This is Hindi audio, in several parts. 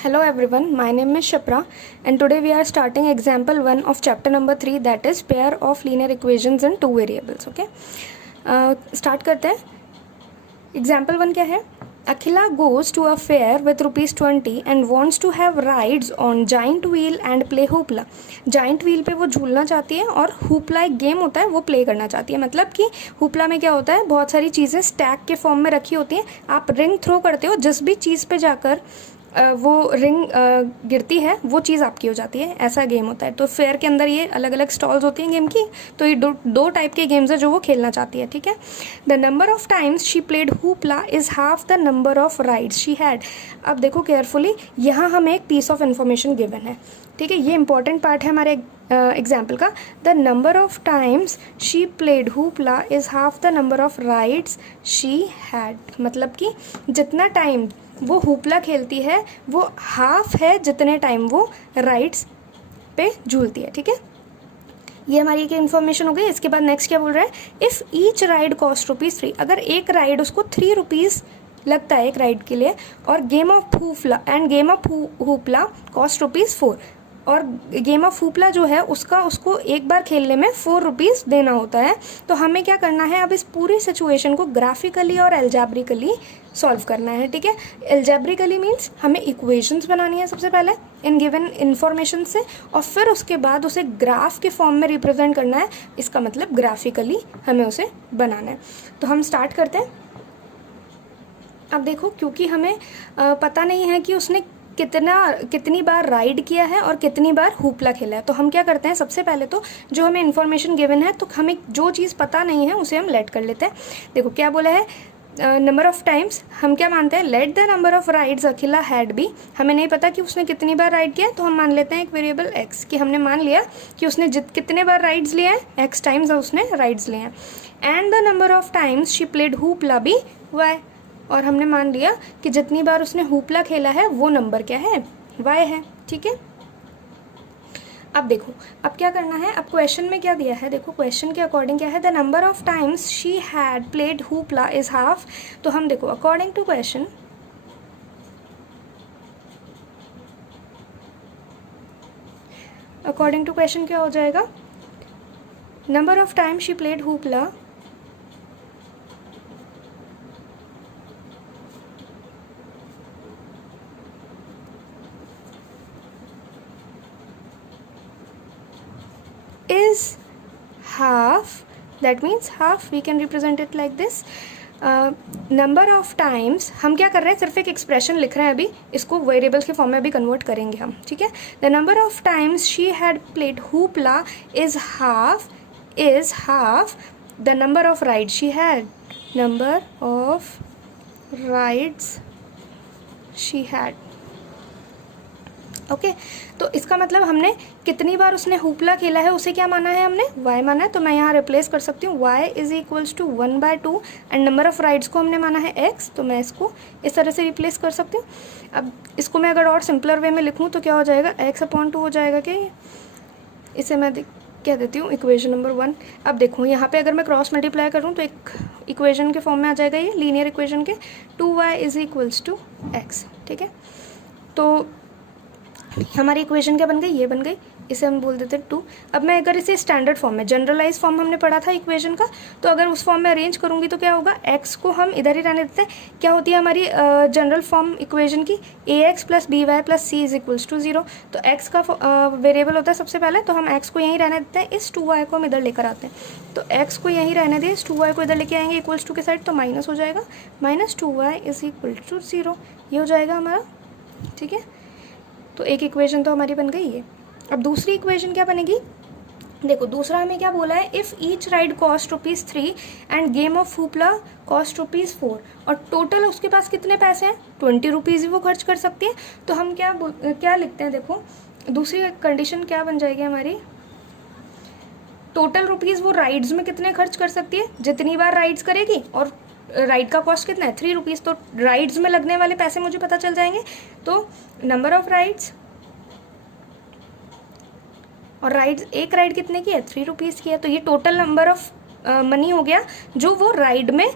Hello everyone, my name is Shipra and today we are starting example 1 of chapter number 3 that is pair of linear equations in two variables. Okay, start करते हैं. Example 1 क्या है? Akhila goes to a fair with ₹20 and wants to have rides on giant wheel and play hoopla. Giant wheel पे वो झूलना चाहती है और hoopla एक गेम होता है वो प्ले करना चाहती है. मतलब कि hoopla में क्या होता है, बहुत सारी चीज़ें स्टैक के फॉर्म में रखी होती हैं. आप रिंग थ्रो करते हो, जिस भी चीज़ पे जाकर वो रिंग गिरती है वो चीज़ आपकी हो जाती है. ऐसा गेम होता है. तो फेयर के अंदर ये अलग अलग स्टॉल्स होती हैं गेम की. तो ये दो टाइप के गेम्स है जो वो खेलना चाहती है. ठीक है. The number of times she played hoopla is half the number of rides she had. अब देखो केयरफुली, यहाँ हमें एक पीस ऑफ इन्फॉर्मेशन गिवन है. ठीक है, ये इंपॉर्टेंट पार्ट है हमारे एग्जाम्पल का. The number of times she played hoopla is half the number of rides she had. मतलब कि जितना टाइम वो हुपला खेलती है वो हाफ है जितने टाइम वो राइड्स पे झूलती है. ठीक है, ये हमारी एक इन्फॉर्मेशन हो गई. इसके बाद नेक्स्ट क्या बोल रहा है? इफ़ ईच राइड कॉस्ट ₹3, अगर एक राइड उसको ₹3 लगता है एक राइड के लिए, और गेम ऑफ हुपला कॉस्ट ₹4, और गेम ऑफ हुपला जो है उसको एक बार खेलने में ₹4 देना होता है. तो हमें क्या करना है, अब इस पूरी सिचुएशन को ग्राफिकली और एल्जेब्रिकली सॉल्व करना है. ठीक है, एल्जेब्रिकली मीन्स हमें इक्वेशंस बनानी है सबसे पहले इन गिवन इन्फॉर्मेशन से, और फिर उसके बाद उसे ग्राफ के फॉर्म में रिप्रेजेंट करना है. इसका मतलब ग्राफिकली हमें उसे बनाना है. तो हम स्टार्ट करते हैं. अब देखो, क्योंकि हमें पता नहीं है कि उसने कितनी बार राइड किया है और कितनी बार हुपला खेला है, तो हम क्या करते हैं, सबसे पहले तो जो हमें इन्फॉर्मेशन गिवन है, तो हमें जो चीज़ पता नहीं है उसे हम लेट कर लेते हैं. देखो क्या बोला है, नंबर ऑफ टाइम्स. हम क्या मानते हैं, let the number of rides Akhila had b. हमें नहीं पता कि उसने कितनी बार राइड किया, तो हम मान लेते हैं एक वेरिएबल x, कि हमने मान लिया कि उसने कितने बार राइड्स लिए हैं, x टाइम्स उसने राइड्स लिए हैं. And the number of times she played hoopla b y, और हमने मान लिया कि जितनी बार उसने हुपला खेला है वो नंबर क्या है, y है. ठीक है, अब देखो अब क्या करना है. अब क्वेश्चन में क्या दिया है, देखो क्वेश्चन के अकॉर्डिंग क्या है, the number of times she had played hoopla is half. तो हम देखो अकॉर्डिंग टू क्वेश्चन, क्या हो जाएगा, number of times she played hoopla is half. That means half, we can represent it like this. Number of times, हम क्या कर रहे हैं, सिर्फ एक एक्सप्रेशन लिख रहे हैं. अभी इसको वेरिएबल्स के फॉर्म में अभी कन्वर्ट करेंगे हम. ठीक है, the number of times she had played hoopla is half the number of rides she had. Number of rides she had. Okay, तो इसका मतलब हमने कितनी बार उसने हुपला खेला है उसे क्या माना है, हमने y माना है. तो मैं यहाँ रिप्लेस कर सकती हूँ, y is equals to 1/2 and number of rides को हमने माना है x, तो मैं इसको इस तरह से रिप्लेस कर सकती हूँ. अब इसको मैं अगर और सिंपलर वे में लिखूँ तो क्या हो जाएगा, x/2 हो जाएगा. कि इसे मैं कह देती हूँ इक्वेशन नंबर 1. अब देखो यहाँ पे अगर मैं क्रॉस मल्टीप्लाई करूँ तो एक इक्वेशन के फॉर्म में आ जाएगा, ये लीनियर इक्वेशन के, 2y is equals to x. ठीक है, तो हमारी इक्वेशन क्या बन गई, ये बन गई. इसे हम बोल देते हैं 2. अब मैं अगर इसे स्टैंडर्ड फॉर्म में, जनरलाइज फॉर्म हमने पढ़ा था इक्वेशन का, तो अगर उस फॉर्म में अरेंज करूँगी तो क्या होगा, x को हम इधर ही रहने देते हैं. क्या होती है हमारी जनरल फॉर्म इक्वेशन की, ax plus by plus c is equals to 0. तो x का वेरिएबल होता है सबसे पहले, तो हम x को यहीं रहने देते हैं. इस 2y को हम इधर लेकर आते हैं, तो x को यहीं रहने दें, इस 2y को इधर लेके आएंगे इक्वल्स टू के साइड, तो माइनस हो जाएगा. -2y इज इक्वल्स टू 0, ये हो जाएगा हमारा. ठीक है, तो एक इक्वेशन तो हमारी बन गई है. अब दूसरी इक्वेशन क्या बनेगी, देखो दूसरा हमें क्या बोला है, if each ride cost ₹3 end game of hoopla cost ₹4, और टोटल उसके पास कितने पैसे हैं, ₹20 ही वो खर्च कर सकती है. तो हम क्या लिखते हैं, देखो दूसरी कंडीशन क्या बन जाएगी हमारी, टोटल रुपीज़ वो राइड्स में कितने खर्च कर सकती है, जितनी बार राइड्स करेगी, और राइड का कॉस्ट कितना है, ₹3. तो राइड्स में लगने वाले पैसे मुझे पता चल जाएंगे. तो नंबर ऑफ राइड्स, और राइड्स, एक राइड कितने की है, ₹3 की है. तो ये टोटल नंबर ऑफ मनी हो गया जो वो राइड में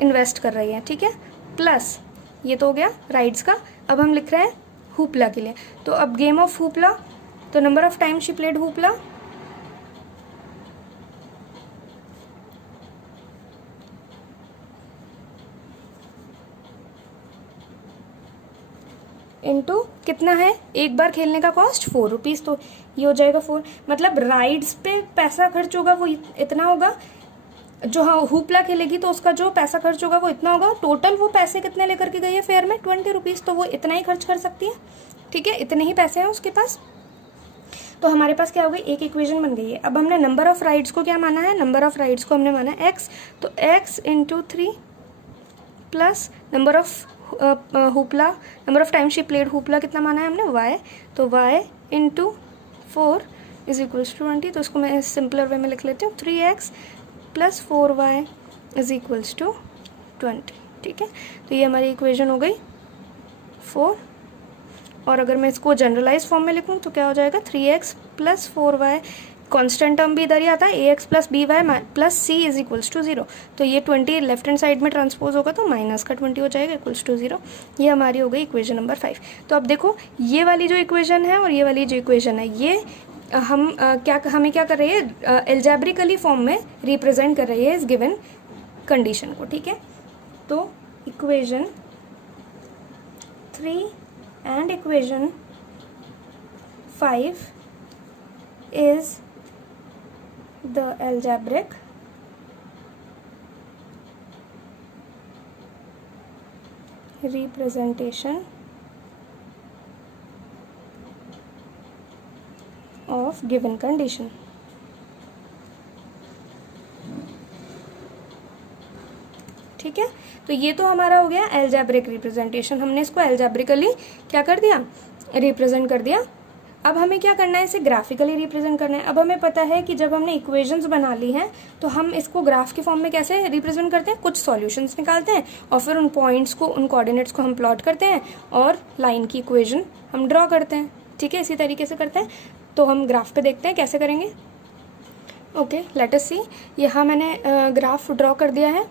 इन्वेस्ट कर रही है. ठीक है, प्लस ये तो हो गया राइड्स का. अब हम लिख रहे हैं हुपला के लिए। तो अब गेम ऑफ हुपला, तो number of time she played hoopla into कितना है, एक बार खेलने का कॉस्ट 4 रुपीज़, तो ये हो जाएगा 4। मतलब राइड्स पे पैसा खर्च होगा वो इतना होगा, जो हाँ हुपला खेलेगी तो उसका जो पैसा खर्च होगा वो इतना होगा। टोटल वो पैसे कितने लेकर के गई है फेयर में, 20 रुपीज़, तो वो इतना ही खर्च कर सकती है। ठीक है, इतने ही पैसे हैं उसके पास। तो हमारे पास क्या हो गई, एक इक्वेशन बन गई है। अब हमने नंबर ऑफ राइड्स को क्या माना है, नंबर ऑफ राइड्स को हमने माना है x, तो x into 3 plus number of hoopla, number of time she played hoopla कितना माना है हमने, y, तो y into 4 is equals to 20। तो उसको मैं सिंपलर वे में लिख लेती हूँ, 3x plus 4y is equals to 20। ठीक है, तो ये हमारी इक्वेशन हो गई 4। और अगर मैं इसको जनरलाइज फॉर्म में लिखूँ तो क्या हो जाएगा, 3x plus 4y, constant term भी इधर ही आता है, ax plus by plus c is equals to 0। तो ये 20 लेफ्ट हैंड साइड में ट्रांसपोज होगा तो माइनस का 20 हो जाएगा इक्वल्स टू 0। ये हमारी हो गई इक्वेशन नंबर 5। तो अब देखो ये वाली जो इक्वेशन है और ये वाली जो इक्वेशन है, ये हम हमें क्या कर रही है, एल्जेब्रिकली फॉर्म में रिप्रेजेंट कर रही है इस गिवन कंडीशन को। ठीक है, तो equation 3 and equation 5 is the algebraic representation of given condition। ठीक है, तो ये तो हमारा हो गया एल्जेब्रिक रिप्रेजेंटेशन, हमने इसको एल्जेब्रिकली क्या कर दिया, रिप्रेजेंट कर दिया। अब हमें क्या करना है, इसे ग्राफिकली रिप्रेजेंट करना है। अब हमें पता है कि जब हमने इक्वेशंस बना ली हैं तो हम इसको ग्राफ के फॉर्म में कैसे रिप्रेजेंट करते हैं, कुछ सॉल्यूशंस निकालते हैं और फिर उन पॉइंट्स को, उन कोऑर्डिनेट्स को हम प्लॉट करते हैं और लाइन की इक्वेशन हम ड्रॉ करते हैं। ठीक है, इसी तरीके से करते हैं। तो हम ग्राफ पे देखते हैं कैसे करेंगे। ओके, लेट अस सी। यहाँ मैंने ग्राफ ड्रॉ कर दिया है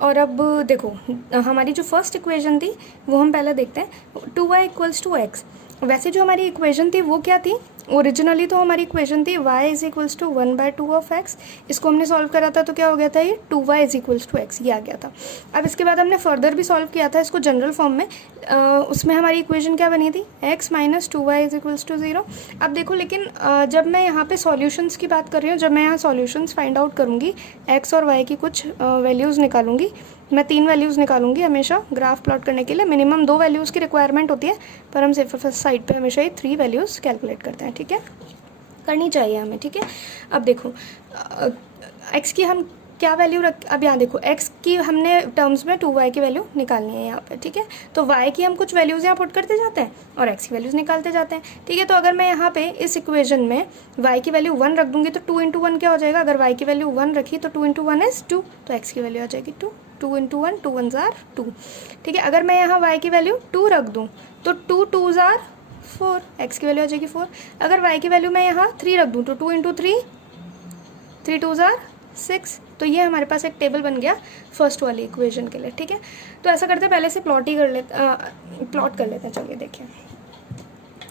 और अब देखो हमारी जो फर्स्ट इक्वेशन थी वो हम पहले देखते हैं, 2y इक्वल्स टू x। वैसे जो हमारी इक्वेशन थी वो क्या थी, ओरिजिनली तो हमारी इक्वेशन थी y is equals to 1/2 of x। इसको हमने सॉल्व करा था तो क्या हो गया था, ये 2y is equals to x, ये आ गया था। अब इसके बाद हमने फर्दर भी सॉल्व किया था इसको जनरल फॉर्म में। उसमें हमारी इक्वेशन क्या बनी थी, x minus 2y is equals to 0। अब देखो लेकिन जब मैं यहाँ पे सॉल्यूशंस की बात कर रही हूँ, जब मैं यहाँ सॉल्यूशंस फाइंड आउट करूँगी, x और y की कुछ वैल्यूज़ निकालूंगी, मैं 3 वैल्यूज़ निकालूंगी हमेशा ग्राफ प्लॉट करने के लिए। मिनिमम 2 वैल्यूज़ की रिक्वायरमेंट होती है, पर हम सिर्फ फर्स्ट साइड पे हमेशा ही 3 वैल्यूज़ कैलकुलेट करते हैं। ठीक है, करनी चाहिए हमें। ठीक है, अब देखो x की हम क्या वैल्यू रख, अब यहाँ देखो x की हमने टर्म्स में 2y की वैल्यू निकालनी है यहाँ पे। ठीक है, तो y की हम कुछ वैल्यूज़ यहाँ पुट करते जाते हैं और x की वैल्यूज़ निकालते जाते हैं। ठीक है, तो अगर मैं यहाँ पे इस इक्वेशन में y की वैल्यू 1 रख दूंगी तो 2 इंटू 1 क्या हो जाएगा, अगर y की वैल्यू 1 रखी तो 2 इंटू 1 इज 2, तो x की वैल्यू आ जाएगी 2। 2 इंटू 1, 2 1 जार 2। ठीक है, अगर मैं यहाँ y की वैल्यू 2 रख दूँ तो 2 2 जार 4, x की वैल्यू आ जाएगी 4। अगर y की वैल्यू मैं यहाँ 3 रख दूँ तो 2 इंटू 3, 3 2 जार 6। तो ये हमारे पास एक टेबल बन गया फर्स्ट वाली इक्वेशन के लिए। ठीक है, तो ऐसा करते हैं पहले से प्लॉट कर लेते हैं। चलिए देखिए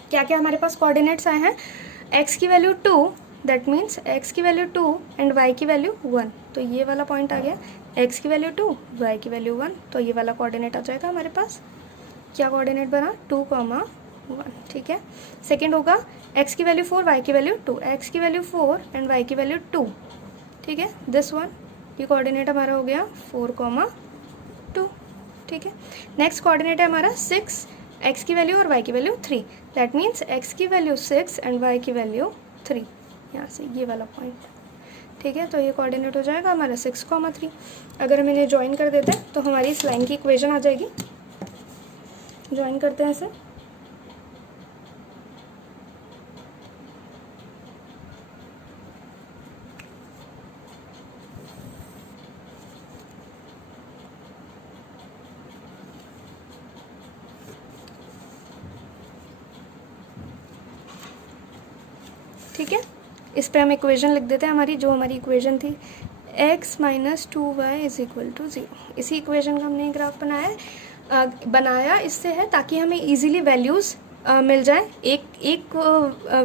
क्या क्या हमारे पास कोऑर्डिनेट्स आए हैं। x की वैल्यू 2, दैट मीन्स x की वैल्यू 2 एंड y की वैल्यू 1, तो ये वाला पॉइंट आ गया। x की वैल्यू 2, y की वैल्यू 1, तो ये वाला कोऑर्डिनेट आ जाएगा हमारे पास। क्या कोऑर्डिनेट बना, 2, 1। ठीक है, सेकेंड होगा x की वैल्यू 4, y की वैल्यू 2, x की वैल्यू 4 एंड y की वैल्यू 2। ठीक है, दिस वन, ये कोऑर्डिनेट हमारा हो गया 4, 2। ठीक है, नेक्स्ट कोऑर्डिनेट है हमारा 6, x की वैल्यू और y की वैल्यू 3, दैट मीन्स x की वैल्यू 6 एंड y की वैल्यू 3, यहाँ से ये वाला पॉइंट। ठीक है, तो ये कोऑर्डिनेट हो जाएगा हमारा 6, 3। अगर हम इन्हें ज्वाइन कर देते हैं तो हमारी इस लाइन की इक्वेशन आ जाएगी। ज्वाइन करते हैं इसे। ठीक है, इस पे हम इक्वेशन लिख देते हैं हमारी, जो हमारी इक्वेशन थी x minus 2y is equal to 0। इसी इक्वेशन का हमने ग्राफ बनाया इससे है ताकि हमें इजीली वैल्यूज़ मिल जाए। एक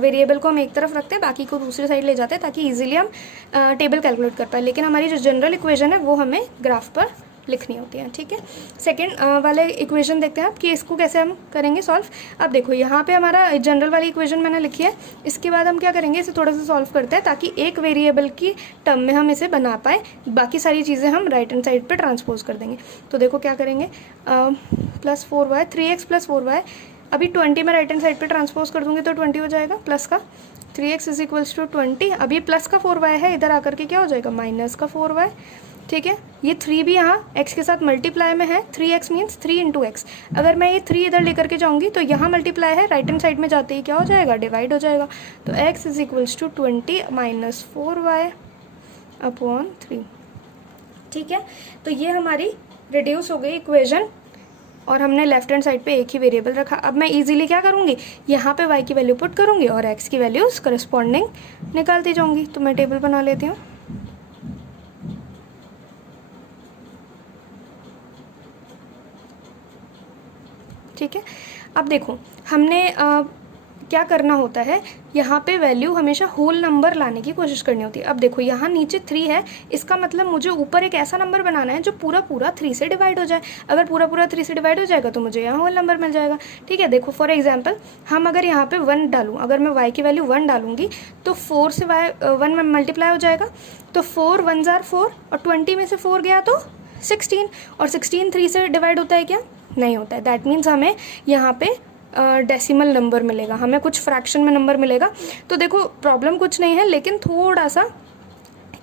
वेरिएबल को हम एक तरफ रखते हैं, बाकी को दूसरी साइड ले जाते हैं ताकि इजीली हम टेबल कैलकुलेट कर पाए, लेकिन हमारी जो जनरल इक्वेशन है वो हमें ग्राफ पर लिखनी होती है। ठीक है, सेकेंड वाले इक्वेशन देखते हैं आप कि इसको कैसे हम करेंगे सॉल्व। अब देखो यहाँ पे हमारा जनरल वाली इक्वेशन मैंने लिखी है, इसके बाद हम क्या करेंगे, इसे थोड़ा सा सॉल्व करते हैं ताकि एक वेरिएबल की टर्म में हम इसे बना पाए, बाकी सारी चीज़ें हम राइट हैंड साइड पे ट्रांसपोज कर देंगे। तो देखो क्या करेंगे, plus 4y 3x plus 4y, अभी 20 में राइट हैंड साइड पे ट्रांसपोज कर दूंगी तो 20 हो जाएगा, प्लस का 3x इज इक्वल्स टू 20, अभी प्लस का 4y है, इधर आकर के क्या हो जाएगा माइनस का 4y। ठीक है, ये 3 भी यहाँ x के साथ मल्टीप्लाई में है, 3x मीन्स 3 इंटू एक्स। अगर मैं ये 3 इधर लेकर के जाऊँगी तो यहाँ मल्टीप्लाई है, राइट हैंड साइड में जाते ही क्या हो जाएगा, डिवाइड हो जाएगा। तो x is equals to 20 minus 4y upon 3। ठीक है, तो ये हमारी रिड्यूस हो गई इक्वेशन और हमने लेफ्ट हैंड साइड पे एक ही वेरिएबल रखा। अब मैं इजीली क्या करूँगी, यहाँ पे y की वैल्यू पुट करूँगी और x की वैल्यूज करस्पॉन्डिंग निकालती जाऊँगी। तो मैं टेबल बना लेती हूँ। ठीक है, अब देखो हमने क्या करना होता है, यहाँ पे वैल्यू हमेशा होल नंबर लाने की कोशिश करनी होती है। अब देखो यहाँ नीचे 3 है, इसका मतलब मुझे ऊपर एक ऐसा नंबर बनाना है जो पूरा पूरा 3 से डिवाइड हो जाए। अगर पूरा पूरा 3 से डिवाइड हो जाएगा तो मुझे यहाँ होल नंबर मिल जाएगा। ठीक है, देखो फॉर एग्जांपल हम अगर यहाँ पे 1 डालूँ, अगर मैं y की वैल्यू 1 डालूंगी तो 4 से 1 में मल्टीप्लाई हो जाएगा, तो 4 1 जार 4 और 20 में से 4 गया तो 16, और 16 3 से डिवाइड होता है क्या, नहीं होता है। दैट मीन्स हमें यहाँ पे डेसिमल नंबर मिलेगा, हमें कुछ फ्रैक्शन में नंबर मिलेगा। तो देखो प्रॉब्लम कुछ नहीं है, लेकिन थोड़ा सा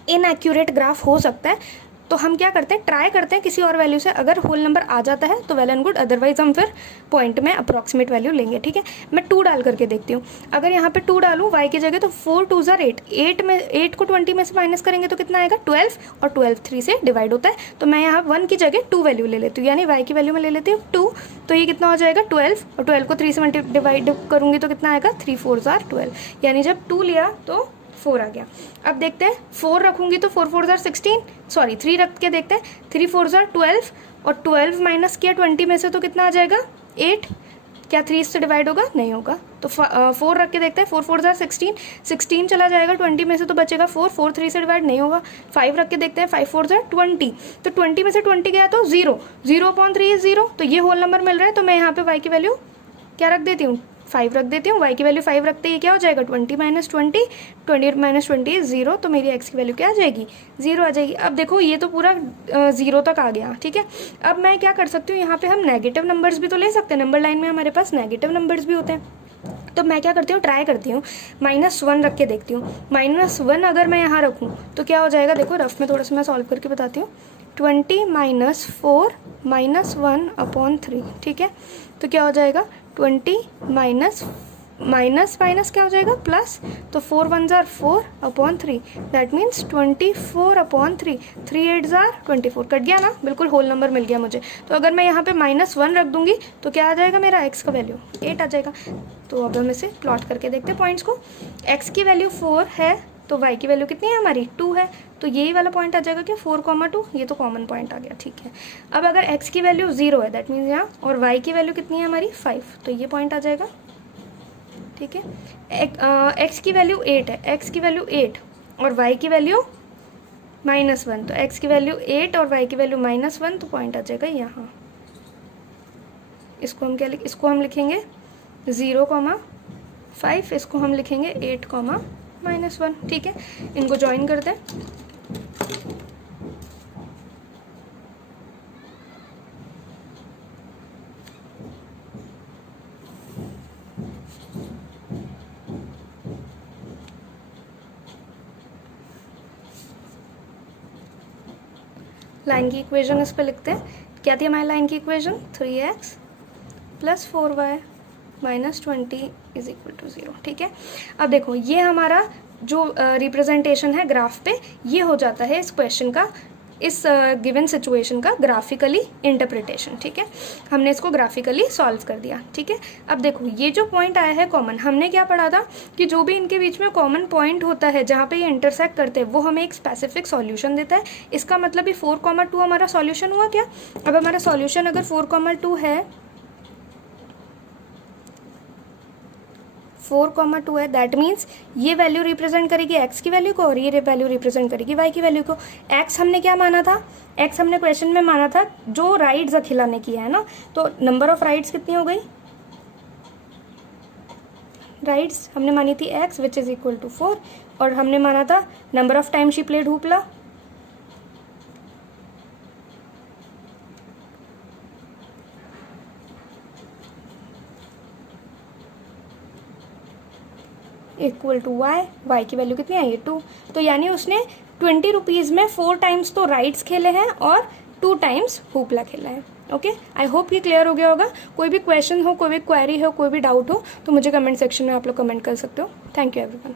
इनएक्यूरेट ग्राफ हो सकता है। तो हम क्या करते हैं, ट्राई करते हैं किसी और वैल्यू से, अगर होल नंबर आ जाता है तो वेल एंड गुड, अदरवाइज हम फिर पॉइंट में अप्रॉक्सीमेट वैल्यू लेंगे। ठीक है, मैं 2 डाल करके देखती हूँ। अगर यहाँ पे 2 डालूँ y की जगह तो 4 2 जार 8, 8 को 20 में से माइनस करेंगे तो कितना आएगा 12, और 12 3 से डिवाइड होता है। तो मैं यहाँ 1 की जगह 2 वैल्यू ले लेती हूँ, यानी y की वैल्यू में ले लेती हूँ 2। तो ये कितना हो जाएगा 12, और 12 को 3 से डिवाइड करूँगी तो कितना आएगा 3 4 जार 12, यानी जब 2 लिया तो 4 आ गया। अब देखते हैं 4 रखूंगी तो 4 4 जार 16, सॉरी 3 रख के देखते हैं, 3 4 जार 12, और 12 माइनस किया 20 में से तो कितना आ जाएगा 8, क्या 3 से डिवाइड होगा, नहीं होगा। तो 4 रख के देखते हैं, 4 4 जार 16, 16 चला जाएगा 20 में से तो बचेगा 4, 4 3 से डिवाइड नहीं होगा। 5 रख के देखते हैं, 5 4 जार 20, तो 20 में से 20 गया तो 0, 0/3 इज 0, तो ये होल नंबर मिल रहा है। तो मैं यहाँ पे y की वैल्यू क्या रख देती हूँ, 5 रख देती हूँ। y की वैल्यू 5 रखते ही क्या हो जाएगा 20 माइनस 20, 20 माइनस 20 इज 0, तो मेरी x की वैल्यू क्या आ जाएगी 0 आ जाएगी। अब देखो ये तो पूरा 0 तक आ गया। ठीक है, अब मैं क्या कर सकती हूँ, यहाँ पे हम नेगेटिव नंबर्स भी तो ले सकते हैं, नंबर लाइन में हमारे पास नेगेटिव नंबर्स भी होते हैं। तो मैं क्या करती हूँ, ट्राई करती हूँ -1 रख के देखती हूँ। -1 अगर मैं यहाँ रखूँ तो क्या हो जाएगा, देखो रफ में थोड़ा सा मैं सॉल्व करके बताती हूँ। 20 माइनस 4 माइनस 1/3। ठीक है, तो क्या हो जाएगा 20 माइनस माइनस क्या हो जाएगा प्लस, तो 4 1 jar 4/3, that means 24/3, 3 8 jar 24, cut गया ना, बिल्कुल होल नंबर मिल गया मुझे। तो अगर मैं यहाँ पे -1 रख दूंगी तो क्या आ जाएगा, मेरा x का वैल्यू 8 आ जाएगा। तो अब हम इसे प्लॉट करके देखते हैं पॉइंट्स को। x की वैल्यू 4 है तो y की वैल्यू कितनी है हमारी 2 है, तो यही वाला पॉइंट आ जाएगा कि 4,2, ये तो कॉमन पॉइंट आ गया। ठीक है, अब अगर x की वैल्यू 0 है दैट मीन्स यहाँ, और y की वैल्यू कितनी है हमारी 5, तो ये पॉइंट आ जाएगा। ठीक है, x की वैल्यू 8 है, x की वैल्यू 8 और y की वैल्यू -1, तो x की वैल्यू 8 और y की वैल्यू -1, तो पॉइंट आ जाएगा यहाँ। इसको हम क्या इसको हम लिखेंगे 0,5, इसको हम लिखेंगे 8,-1। ठीक है, इनको ज्वाइन करते हैं। लाइन की इक्वेशन इस पे लिखते हैं। क्या थी हमारी लाइन की equation, 3x plus 4y minus 20 is equal to 0। ठीक है, अब देखो ये हमारा जो रिप्रेजेंटेशन है ग्राफ पे, ये हो जाता है इस क्वेश्चन का, इस गिवन सिचुएशन का ग्राफिकली इंटरप्रिटेशन। ठीक है, हमने इसको ग्राफिकली सॉल्व कर दिया। ठीक है, अब देखो ये जो पॉइंट आया है कॉमन, हमने क्या पढ़ा था कि जो भी इनके बीच में कॉमन पॉइंट होता है जहाँ पे ये इंटरसेक्ट करते हैं वो हमें एक स्पेसिफिक सॉल्यूशन देता है। इसका मतलब ये 4,2 हमारा सॉल्यूशन हुआ क्या। अब हमारा सॉल्यूशन अगर 4,2 है 4,2 है, दैट मीन्स ये वैल्यू रिप्रेजेंट करेगी x की वैल्यू को और ये वैल्यू रिप्रेजेंट करेगी y की वैल्यू को। x हमने क्या माना था, x हमने क्वेश्चन में माना था जो राइड्स अखिला ने किया है ना, तो नंबर ऑफ राइड्स कितनी हो गई, राइड्स हमने मानी थी x which is equal to 4, और हमने माना था number of time she played hoopla, equal to y की वैल्यू कितनी आई है 2। तो यानी उसने 20 रुपीज़ में 4 टाइम्स तो राइड्स खेले हैं और 2 टाइम्स हुपला खेला है। ओके, आई होप ये क्लियर हो गया होगा। कोई भी क्वेश्चन हो, कोई भी क्वेरी हो, कोई भी डाउट हो तो मुझे कमेंट सेक्शन में आप लोग कमेंट कर सकते हो। Thank you everyone.